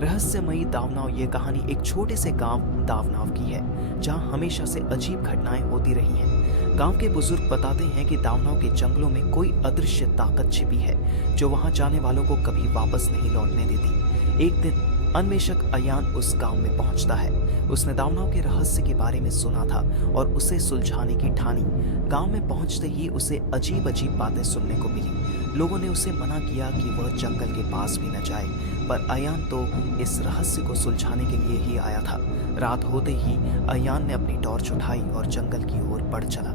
रहस्यमयी दावनाव ये कहानी एक छोटे से गांव दावनाव की है, जहां हमेशा से अजीब घटनाएं होती रही हैं। गांव के बुजुर्ग बताते हैं कि दावनाव के जंगलों में कोई अदृश्य ताकत छिपी है, जो वहां जाने वालों को कभी वापस नहीं लौटने देती। एक दिन अन्वेषक अयान उस गांव में पहुंचता है। उसने दावनाव के रहस्य के बारे में सुना था और उसे सुलझाने की ठानी। गांव में पहुंचते ही उसे अजीब अजीब बातें सुनने को मिली। लोगों ने उसे मना किया कि वह जंगल के पास भी न जाए, पर अयान तो इस रहस्य को सुलझाने के लिए ही आया था। रात होते ही अयान ने अपनी टॉर्च उठाई और जंगल की ओर बढ़ चला।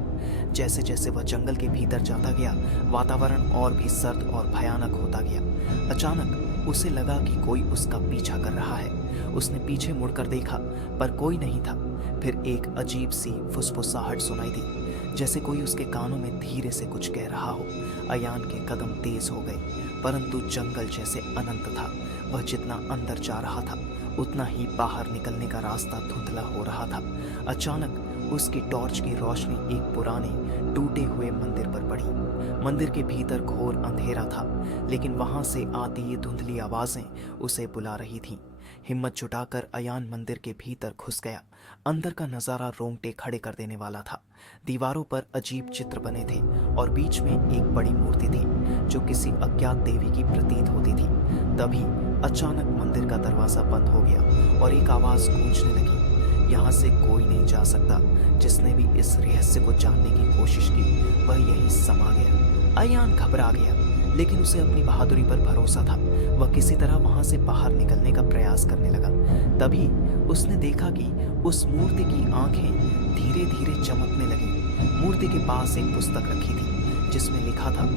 जैसे जैसे वह जंगल के भीतर जाता गया, वातावरण और भी सर्द और भयानक होता गया। अचानक उसे लगा कि कोई उसका पीछा कर रहा है। उसने पीछे मुड़कर देखा, पर कोई नहीं था। फिर एक अजीब सी फुसफुसाहट सुनाई दी, जैसे कोई उसके कानों में धीरे से कुछ कह रहा हो। अयान के कदम तेज हो गए, परंतु जंगल जैसे अनंत था। वह जितना अंदर जा रहा था, उतना ही बाहर निकलने का रास्ता धुंधला हो रहा था। अचानक उसकी टॉर्च की रोशनी एक पुराने टूटे हुए मंदिर पर पड़ी। मंदिर के भीतर घोर अंधेरा था, लेकिन वहां से आती ये धुंधली आवाजें उसे बुला रही थीं। हिम्मत जुटाकर अयान मंदिर के भीतर घुस गया। अंदर का नजारा रोंगटे खड़े कर देने वाला था। दीवारों पर अजीब चित्र बने थे और बीच में एक बड़ी मूर्ति थी, जो किसी अज्ञात देवी की प्रतीत होती थी। तभी अचानक मंदिर का दरवाजा बंद हो गया और एक आवाज गूंजने लगी, यहाँ से कोई नहीं जा सकता। जिसने भी इस रहस्य को जानने की कोशिश की, वह यहीं समा गया। अयान घबरा गया, लेकिन उसे अपनी बहादुरी पर भरोसा था। वह किसी तरह वहां से बाहर निकलने का प्रयास करने लगा। तभी उसने देखा कि उस मूर्ति की आंखें धीरे धीरे चमकने लगी। मूर्ति के पास एक पुस्तक रखी थी, जिसमें लिखा था,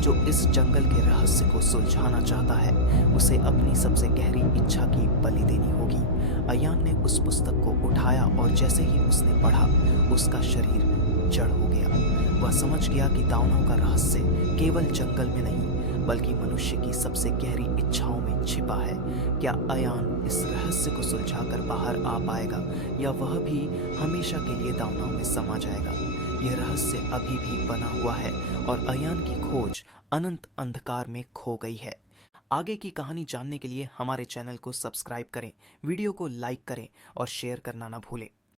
जो इस जंगल के रहस्य को सुलझाना चाहता है, उसे अपनी सबसे गहरी इच्छा की बलि देनी होगी। अयान ने उस पुस्तक को उठाया और जैसे ही उसने पढ़ा, उसका शरीर जड़ हो गया। वह समझ गया कि दावनाव का रहस्य केवल जंगल में नहीं, बल्कि मनुष्य की सबसे गहरी इच्छाओं में छिपा है। क्या अयान इस रहस्य को सुलझाकर बाहर आ पाएगा, या वह भी हमेशा के लिए दावनाव में समा जाएगा? यह रहस्य अभी भी बना हुआ है और अयान की खोज अनंत अंधकार में खो गई है। आगे की कहानी जानने के लिए हमारे चैनल को सब्सक्राइब करें, वीडियो को लाइक करें और शेयर करना ना भूलें।